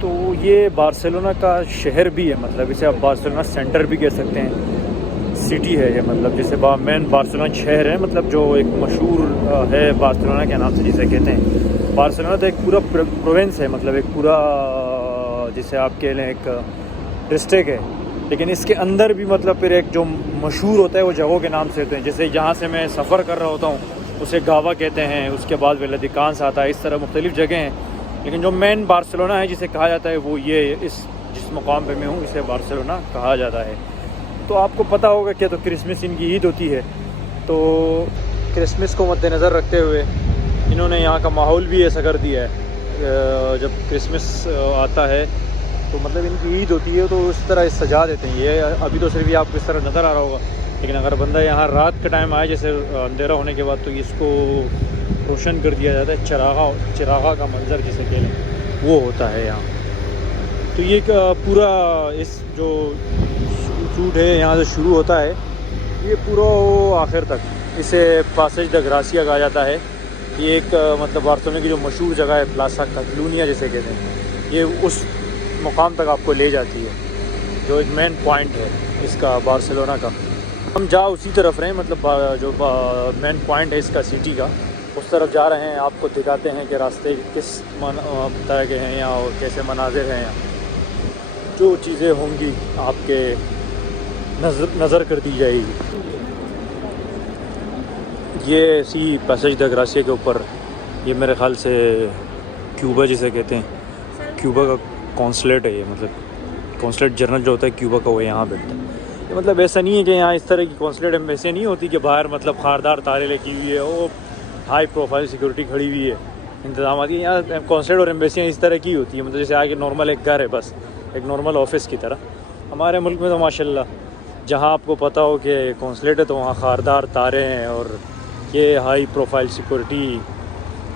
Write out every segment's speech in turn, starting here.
तो ये बार्सिलोना का शहर भी है, मतलब इसे आप बार्सिलोना सेंटर भी कह सकते हैं, सिटी है ये, मतलब जैसे मेन बार्सिलोना शहर है, मतलब जो एक मशहूर है बार्सिलोना के नाम से जिसे कहते हैं। बार्सिलोना तो एक पूरा प्रोविंस है, मतलब एक पूरा जिसे आप कह लें एक डिस्ट्रिक्ट है, लेकिन इसके अंदर भी मतलब फिर एक जो मशहूर होता है वो जगहों के नाम से होते हैं। जैसे जहाँ से मैं सफ़र कर रहा होता हूँ उसे गावा कहते हैं, उसके बाद वेलादिकांस आता है, इस तरह मुख्तलिफ़ जगह हैं। लेकिन जो मेन बार्सिलोना है जिसे कहा जाता है वो ये जिस मकाम पे मैं हूँ इसे बार्सिलोना कहा जाता है। तो आपको पता होगा क्या, तो क्रिसमस इनकी ईद होती है, तो क्रिसमस को मद्देनज़र रखते हुए इन्होंने यहाँ का माहौल भी ऐसा कर दिया है। जब क्रिसमस आता है तो मतलब इनकी ईद होती है तो उस तरह सजा देते हैं। ये अभी तो सिर्फ ये आपको इस तरह नज़र आ रहा होगा, लेकिन अगर बंदा यहाँ रात के टाइम आए, जैसे अंधेरा होने के बाद, तो इसको रोशन कर दिया जाता है। चिरागा का मंज़र जिसे कह लें वो होता है यहाँ। तो ये पूरा इस जो शूट है यहाँ से शुरू होता है, ये पूरा आखिर तक इसे पासेज द ग्रासिया कहा जाता है। ये एक मतलब बार्सिलोना की जो मशहूर जगह है प्लाजा काटलूनिया जिसे कहते हैं, ये उस मुकाम तक आपको ले जाती है जो एक मेन पॉइंट है इसका बार्सिलोना का। हम जा उसी तरफ रहे हैं, मतलब जो मेन पॉइंट है इसका सिटी का, उस तरफ जा रहे हैं। आपको दिखाते हैं कि रास्ते किस तरह के हैं यहाँ और कैसे मनाजिर हैं यहाँ। जो चीज़ें होंगी आपके नज़र कर दी जाएगी। ये सी पैसेज द ग्रासिया के ऊपर, ये मेरे ख़्याल से क्यूबा जिसे कहते हैं, क्यूबा का कॉन्सुलेट है ये, मतलब कॉन्सुलेट जनरल जो होता है क्यूबा का वो यहाँ बैठता है। ये मतलब ऐसा नहीं है कि यहाँ इस तरह की कॉन्सुलेट एम्बेसी नहीं होती कि बाहर मतलब खारदार तारे लगी हुई है, वो हाई प्रोफाइल सिक्योरिटी खड़ी हुई है, इंतजाम की। यहाँ कॉन्सुलेट और एम्बेसियाँ इस तरह की होती है, मतलब जैसे आगे नॉर्मल एक घर है, बस एक नॉर्मल ऑफिस की तरह। हमारे मुल्क में तो माशाल्लाह जहाँ आपको पता हो कि कॉन्सुलेट है तो वहाँ खारदार तारे हैं और ये हाई प्रोफाइल सिक्योरिटी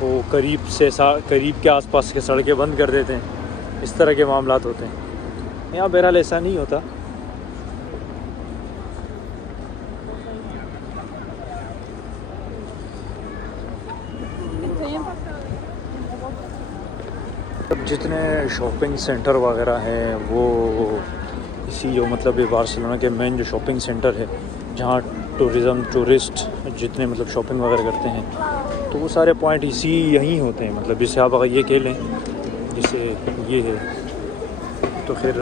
वो करीब के आसपास के सड़कें बंद कर देते हैं। इस तरह के मामलात होते हैं। यहाँ बहरहाल ऐसा नहीं होता। जितने शॉपिंग सेंटर वगैरह हैं वो इसी जो मतलब ये बार्सिलोना के मेन जो शॉपिंग सेंटर है, जहाँ टूरिस्ट जितने मतलब शॉपिंग वगैरह करते हैं, तो वो सारे पॉइंट यहीं होते हैं। मतलब जैसे आप अगर ये कह लें, जैसे ये है तो फिर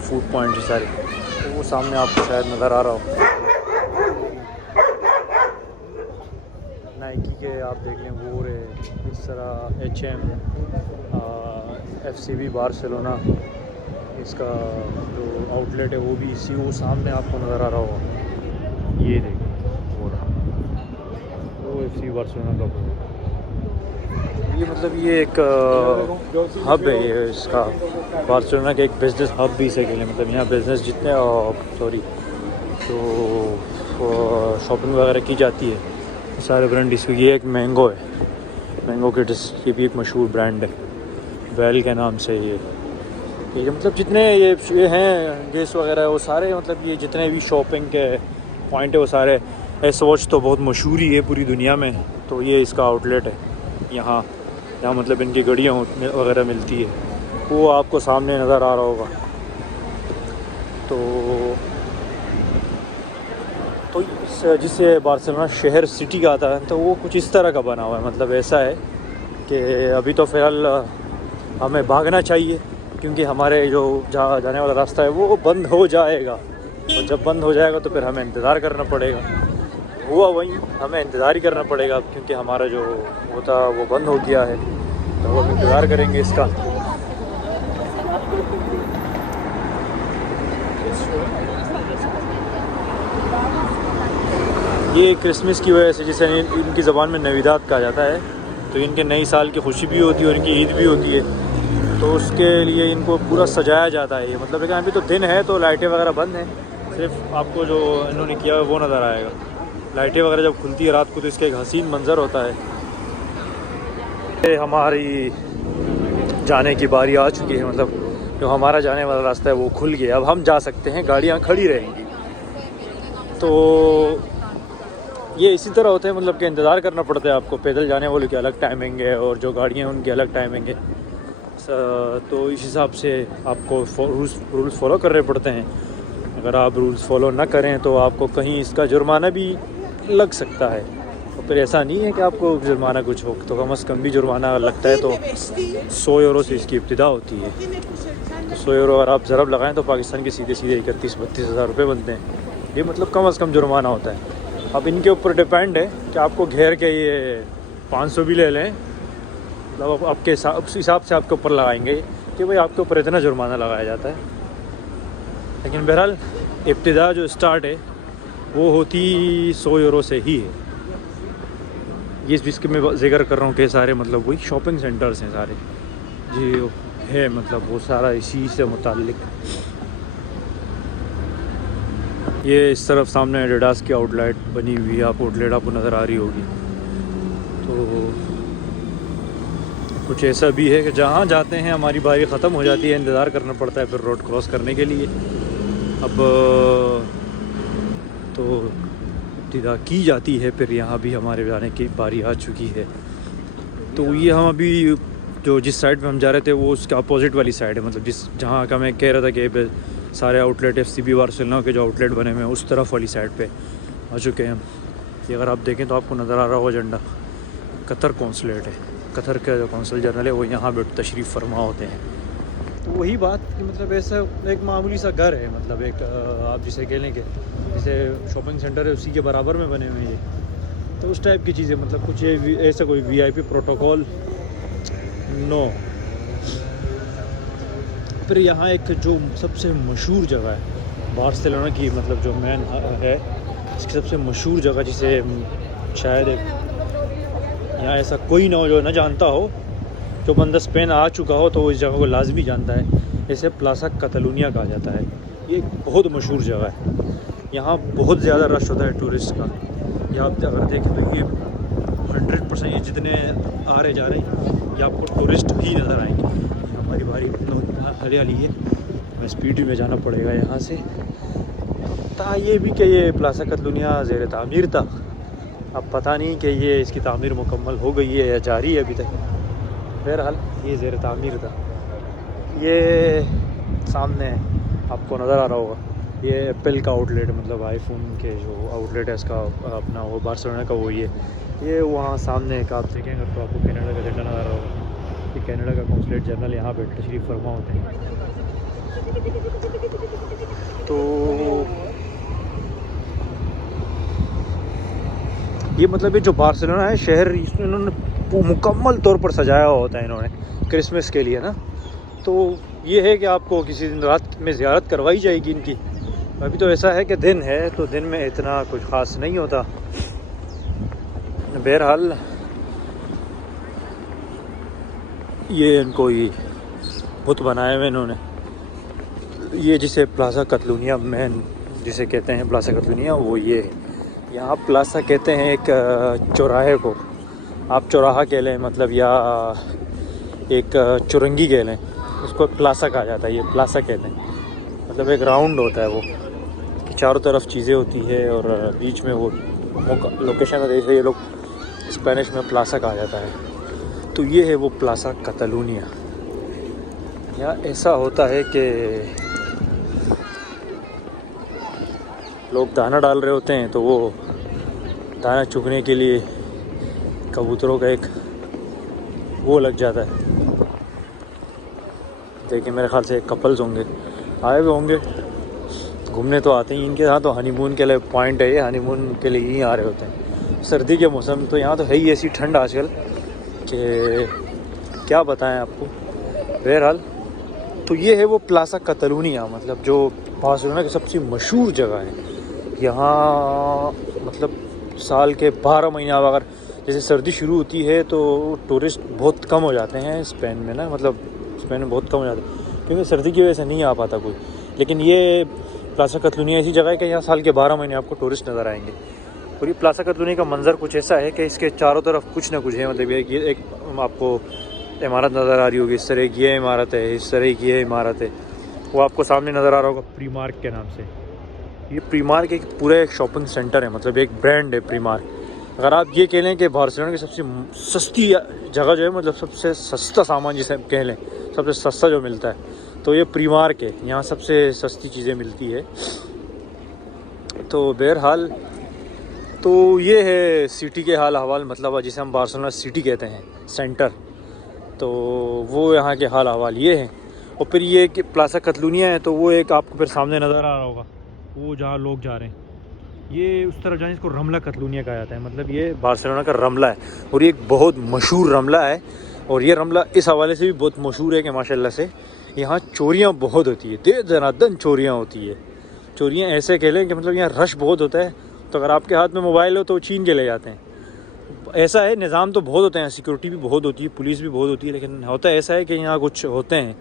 फूड पॉइंट सारे, तो वो सामने आपको शायद नज़र आ रहा हो, नाइकी के आप देख लें वो रहे, इस तरह H&M, FCB बार्सिलोना, इसका जो आउटलेट है वो भी वो सामने आपको नज़र आ रहा होगा। ये देखिए वो रहा, वो FC बार्सिलोना का ये मतलब ये एक हब है, ये इसका बार्सिलोना का एक बिज़नेस हब भी इसे कहते हैं। मतलब यहाँ बिज़नेस जितने तो शॉपिंग वगैरह की जाती है सारे ब्रांड। इसको ये एक मैंगो है, मैंगो के ये भी एक मशहूर ब्रांड है, वेल के नाम से। ये मतलब जितने ये हैं गेस वगैरह वो सारे, मतलब ये जितने भी शॉपिंग के पॉइंट है वो सारे, एस वॉच तो बहुत मशहूर ही है पूरी दुनिया में, तो ये इसका आउटलेट है यहाँ मतलब इनकी गाड़ियाँ वगैरह मिलती है, वो आपको सामने नज़र आ रहा होगा। तो जिसे बार्सिलोना शहर सिटी का आता है, तो वो कुछ इस तरह का बना हुआ है। मतलब ऐसा है कि अभी तो फ़िलहाल हमें भागना चाहिए, क्योंकि हमारे जो जाने वाला रास्ता है वो बंद हो जाएगा, और जब बंद हो जाएगा तो फिर हमें इंतज़ार करना पड़ेगा। हुआ वही, हमें इंतज़ार ही करना पड़ेगा, क्योंकि हमारा जो होता वो बंद हो गया है, तो वो हम इंतज़ार करेंगे इसका। ये क्रिसमस की वजह से, जिसे इनकी ज़बान में नवीदात कहा जाता है, तो इनके नई साल की खुशी भी होती है और इनकी ईद भी होती है, तो उसके लिए इनको पूरा सजाया जाता है। ये मतलब लेकिन अभी तो दिन है तो लाइटें वगैरह बंद हैं, सिर्फ आपको जो इन्होंने किया है वो नज़र आएगा। लाइटें वगैरह जब खुलती है रात को तो इसका एक हसीन मंज़र होता है। ये हमारी जाने की बारी आ चुकी है, मतलब जो हमारा जाने वाला रास्ता है वो खुल गया, अब हम जा सकते हैं, गाड़ियाँ खड़ी रहेंगी। तो ये इसी तरह होते हैं, मतलब कि इंतज़ार करना पड़ता है आपको। पैदल जाने वालों की अलग टाइमिंग है और जो गाड़ियाँ हैं उनकी अलग टाइमिंग है। तो इस हिसाब से आपको रूल्स फॉलो करने पड़ते हैं। अगर आप रूल्स फॉलो ना करें तो आपको कहीं इसका जुर्माना भी लग सकता है। और फिर ऐसा नहीं है कि आपको जुर्माना कुछ हो, तो कम से कम भी जुर्माना लगता है तो 100 यूरो से इसकी इब्तिदा होती है। तो 100 यूरो अगर आप ज़रब लगाएं तो पाकिस्तान के सीधे 31-32 हज़ार रुपये बनते हैं। ये मतलब कम से कम जुर्माना होता है। अब इनके ऊपर डिपेंड है कि आपको घेर के ये 500 भी ले लें, मतलब आपके उस हिसाब से आपके ऊपर लगाएंगे कि भाई आपके ऊपर इतना जुर्माना लगाया जाता है। लेकिन बहरहाल इब्तिदा जो स्टार्ट है वो होती 100 यूरो से ही है। ये जिसके मैं जिक्र कर रहा हूँ कि सारे मतलब वही शॉपिंग सेंटर्स हैं सारे जी है, मतलब वो सारा इसी से मुताल्लिक। ये इस तरफ सामने एडिडास की आउटलेट बनी हुई है, आउटलेट आपको नज़र आ रही होगी। तो कुछ ऐसा भी है कि जहाँ जाते हैं हमारी बारी ख़त्म हो जाती है, इंतज़ार करना पड़ता है फिर रोड क्रॉस करने के लिए। अब तो इब्तिदा की जाती है, फिर यहाँ भी हमारे जाने की बारी आ चुकी है। तो ये हम अभी जो जिस साइड में हम जा रहे थे वो उसके अपोजिट वाली साइड है, मतलब जहाँ का मैं कह रहा था कि सारे आउटलेट FCB बार्सिलोना के जो आउटलेट बने हुए हैं उस तरफ वाली साइड पे आ चुके हैं हम। ये अगर आप देखें तो आपको नज़र आ रहा होगा झंडा, कतर कौंसलेट है, कतर का जो कौंसल जनरल है वो यहाँ पर तशरीफ़ फरमा होते हैं। तो वही बात कि मतलब ऐसा एक मामूली सा घर है, मतलब एक आप जिसे कह लें कि जैसे शॉपिंग सेंटर है उसी के बराबर में बने हुए हैं ये, तो उस टाइप की चीज़ें, मतलब कुछ ये ऐसा कोई VIP प्रोटोकॉल नो। फिर यहाँ एक जो सबसे मशहूर जगह है बार्सिलोना की, मतलब जो मेन है इसकी सबसे मशहूर जगह जिसे शायद यहाँ ऐसा कोई ना हो जो ना जानता हो, जो बंदा स्पेन आ चुका हो तो इस जगह को लाजमी जानता है। इसे प्लाजा कतालुनिया कहा जाता है। ये बहुत मशहूर जगह है, यहाँ बहुत ज़्यादा रश होता है टूरिस्ट का। ये आप अगर देखें तो ये 100% ये जितने आ रहे जा रहे हैं ये आपको टूरिस्ट ही नज़र आएंगे। हमारी बारी हरियाली है, हमें स्पीड में जाना पड़ेगा यहाँ से। था ये भी कि ये प्लाजा कतालुनिया ज़ेर तामीर था, अब पता नहीं कि ये इसकी तामीर मुकम्मल हो गई है या जारी है अभी तक। बहरहाल ये ज़ेर तामीर था। ये सामने आपको नज़र आ रहा होगा ये एप्पल का आउटलेट, मतलब आईफोन के जो आउटलेट है इसका अपना वो बार्सिलोना का वो ये वहाँ सामने एक आप देखेंगे तो आपको कनाडा का झंडा नज़र आ रहा होगा। कि कनाडा का कौंसलेट जनरल यहाँ पे तशरीफ़ फरमा होते हैं। तो ये मतलब ये जो बार्सिलोना है शहर, इन्होंने मुकम्मल तौर पर सजाया होता है इन्होंने क्रिसमस के लिए ना। तो ये है कि आपको किसी दिन रात में ज़ियारत करवाई जाएगी इनकी। अभी तो ऐसा है कि दिन है तो दिन में इतना कुछ ख़ास नहीं होता। बहरहाल ये इनको ये बुत बनाए हुए इन्होंने, ये जिसे प्लाजा कतालुनिया मेन जिसे कहते हैं प्लाजा कतालुनिया, वो ये यहाँ प्लाजा कहते हैं एक चौराहे को, आप चौराहा कह लें मतलब, या एक चुरंगी कह लें, उसको प्लाजा कहा जाता है। ये प्लाजा कहते हैं, मतलब एक राउंड होता है वो, चारों तरफ चीज़ें होती है और बीच में वो लोकेशन है, जैसे ये लोग स्पेनिश में प्लाजा कहा जाता है। तो ये है वो प्लाजा कतालुनिया। यहाँ ऐसा होता है कि लोग दाना डाल रहे होते हैं तो वो दाना चुगने के लिए कबूतरों का एक वो लग जाता है। देखिए मेरे ख्याल से कपल्स होंगे, आए हुए होंगे घूमने, तो आते ही इनके यहाँ तो हनीमून के लिए पॉइंट है, ये हनीमून के लिए ही आ रहे होते हैं। सर्दी के मौसम तो यहाँ तो है ही ऐसी ठंड आजकल कि क्या बताएं आपको। बहरहाल तो ये है वो प्लाजा कतालुनिया, मतलब जो बार्सिलोना की सबसे मशहूर जगह है। यहाँ मतलब साल के 12 महीना अगर जैसे सर्दी शुरू होती है तो टूरिस्ट बहुत कम हो जाते हैं स्पेन में ना, मतलब स्पेन में बहुत कम हो जाते हैं क्योंकि सर्दी की वजह से नहीं आ पाता कोई। लेकिन ये प्लाजा कतालुनिया ऐसी जगह है कि यहाँ साल के 12 महीने आपको टूरिस्ट नज़र आएंगे। और ये प्लाजा कतालुनिया का मंज़र कुछ ऐसा है कि इसके चारों तरफ कुछ ना कुछ है, मतलब ये एक आपको इमारत नज़र आ रही होगी, इस तरह की ये इमारत है, इस तरह की ये इमारत है, वो आपको सामने नज़र आ रहा होगा प्रीमार्क के नाम से। ये प्रीमार्क एक पूरा एक शॉपिंग सेंटर है, मतलब एक ब्रांड है प्रीमार्क। अगर आप ये कह लें कि बार्सिलोना की सबसे सस्ती जगह जो है, मतलब सबसे सस्ता सामान जिसे हम कह लें, सबसे सस्ता जो मिलता है, तो ये प्रीमार्क है। यहाँ सबसे सस्ती चीज़ें मिलती है। तो बहरहाल तो ये है सिटी के हाल हवाल, मतलब जिसे हम बार्सिलोना सिटी कहते हैं, सेंटर। तो वो यहाँ के हाल हवाल ये हैं। और फिर ये कि प्लाजा कतलूनिया है, तो वो एक आपको फिर सामने नज़र आ रहा होगा, वो जहाँ लोग जा रहे हैं, ये उस तरफ जाने इसको रमला कतलूनिया कहा जाता है। मतलब ये बार्सिलोना का रमला है और ये एक बहुत मशहूर रमला है। और ये रमला इस हवाले से भी बहुत मशहूर है कि माशाल्लाह से यहाँ चोरियाँ बहुत होती है, दे दनादन चोरियाँ होती है। चोरियाँ ऐसे कह लें कि मतलब यहाँ रश बहुत होता है, तो अगर आपके हाथ में मोबाइल हो तो छीन के ले जाते हैं। ऐसा है, निज़ाम तो बहुत होते हैं, सिक्योरिटी भी बहुत होती है, पुलिस भी बहुत होती है, लेकिन होता ऐसा है कि यहाँ कुछ होते हैं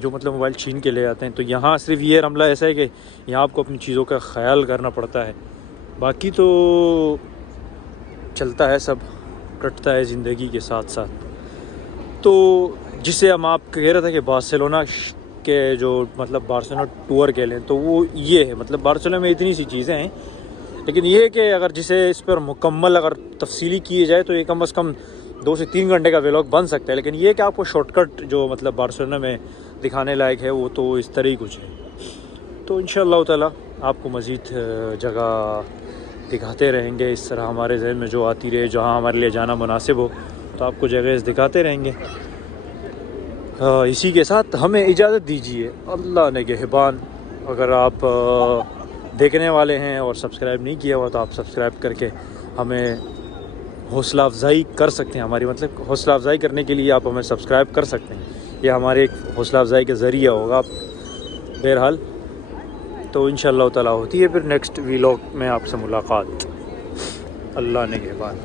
जो मतलब मोबाइल छीन के ले जाते हैं। तो यहाँ सिर्फ ये रमला ऐसा है कि यहाँ आपको अपनी चीज़ों का ख्याल करना पड़ता है, बाकी तो चलता है, सब कटता है ज़िंदगी के साथ साथ। तो जिसे हम आप कह रहे थे कि बार्सिलोना के जो मतलब बार्सिलोना टूर कह लें, तो वो ये है। मतलब बार्सिलोना में इतनी सी चीज़ें हैं, लेकिन ये कि अगर जिसे इस पर मुकम्मल अगर तफसीली किए जाए तो ये कम से कम 2 से 3 घंटे का व्लॉग बन सकता है। लेकिन ये कि आपको शॉर्टकट जो मतलब बार्सिलोना में दिखाने लायक है वो तो इस तरह ही कुछ है। तो इंशाअल्लाह ताला आपको मज़ीद जगह दिखाते रहेंगे, इस तरह हमारे जहन में जो आती रहे, जहाँ हमारे लिए जाना मुनासिब हो, तो आपको जगह दिखाते रहेंगे। इसी के साथ हमें इजाज़त दीजिए, अल्लाह निगहबान। अगर आप देखने वाले हैं और सब्सक्राइब नहीं किया हुआ तो आप सब्सक्राइब करके हमें हौसला अफजाई कर सकते हैं। हमारी मतलब हौसला अफजाई करने के लिए आप हमें सब्सक्राइब कर सकते हैं, ये हमारे एक हौसला अफजाई के ज़रिया होगा। बहरहाल तो इंशाअल्लाह ताला होती है फिर नेक्स्ट व्लॉग में आपसे मुलाकात। अल्लाह निगहबान।